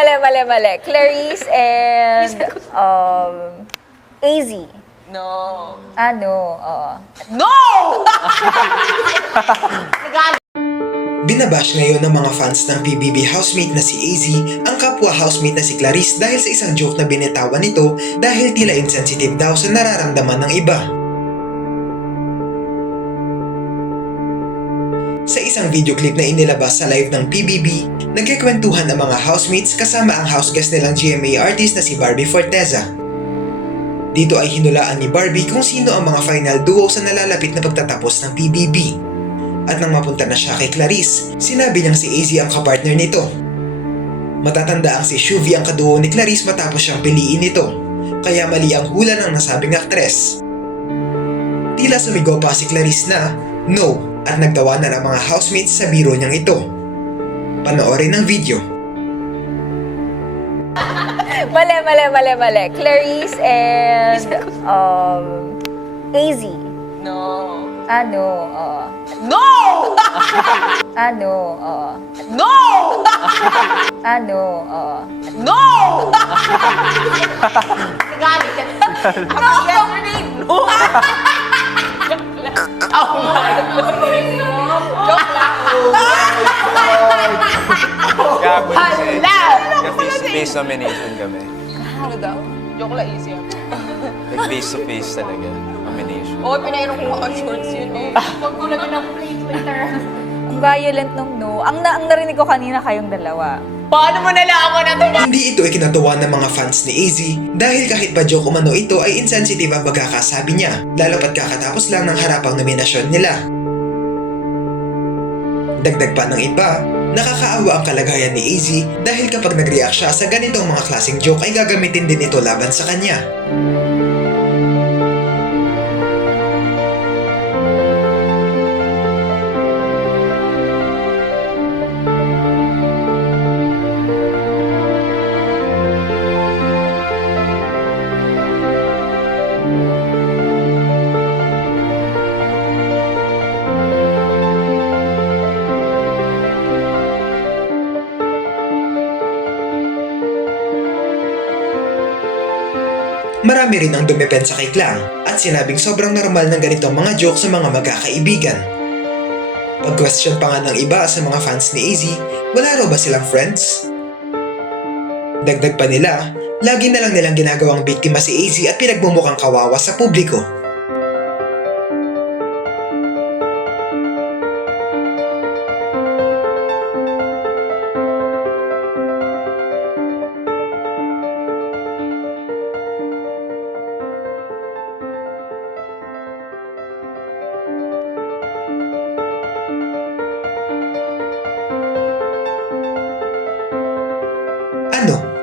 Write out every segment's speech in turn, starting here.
mali, mali, mali. Clarice and um, AZ. No. Ano, oo. No! Binabash ngayon ng mga fans ng PBB housemate na si AZ ang kapwa housemate na si Clarice dahil sa isang joke na binitawan nito dahil tila insensitive daw sa nararamdaman ng iba. Sa isang video clip na inilabas sa live ng PBB, nagkikwentuhan ang mga housemates kasama ang house guest nilang GMA artist na si Barbie Forteza. Dito ay hinulaan ni Barbie kung sino ang mga final duo sa nalalapit na pagtatapos ng PBB. At nang mapunta na siya kay Clarice, sinabi niyang si AZ ang kapartner nito. Matatanda ang si Shuvi ang kaduo ni Clarice matapos siyang piliin nito, kaya mali ang hula ng nasabing aktres. Tila sumigaw pa si Clarice na, no, at nagtawanan ang mga housemates sa biro niyang ito. Panoorin ang video. Mali, mali, mali, mali. Clarice and um, AZ. No. Ano, oo. No! Ano, oo. No! Ano, oo. No! Nagalit ka. Ako yes or no? Oh. Joke lang. Gabo kasi. Hala! Face-to-face nomination kami. Ano daw? Joke lang easy ako. Like face-to-face talaga. Nomination. Oo, pinainom ko mga shorts yun eh. Huwag mo naman ang Twitter. Ang violent nung no. Ang, na, ang narinig ko kanina kayong dalawa. Paano mo nalaman na ito? Hindi ito ikinatuwa ng mga fans ni AZ dahil kahit pa joke umano ito ay insensitive ang pagkakasabi niya, lalo pat kakatapos lang ng harapang nominasyon nila. Dagdag pa ng iba, nakakaawa ang kalagayan ni AZ dahil kapag nag-react siya sa ganitong mga klaseng joke ay gagamitin din ito laban sa kanya. Marami rin ang dumepensa kay Klang at sinabing sobrang normal ng ganitong mga joke sa mga magkakaibigan. Pag-question pa nga ng iba sa mga fans ni AZ, wala raw ba silang friends? Dagdag pa nila, lagi na lang nilang ginagawang biktima si AZ at pinagmumukhang kawawa sa publiko.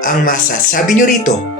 Ang masasabi nyo rito?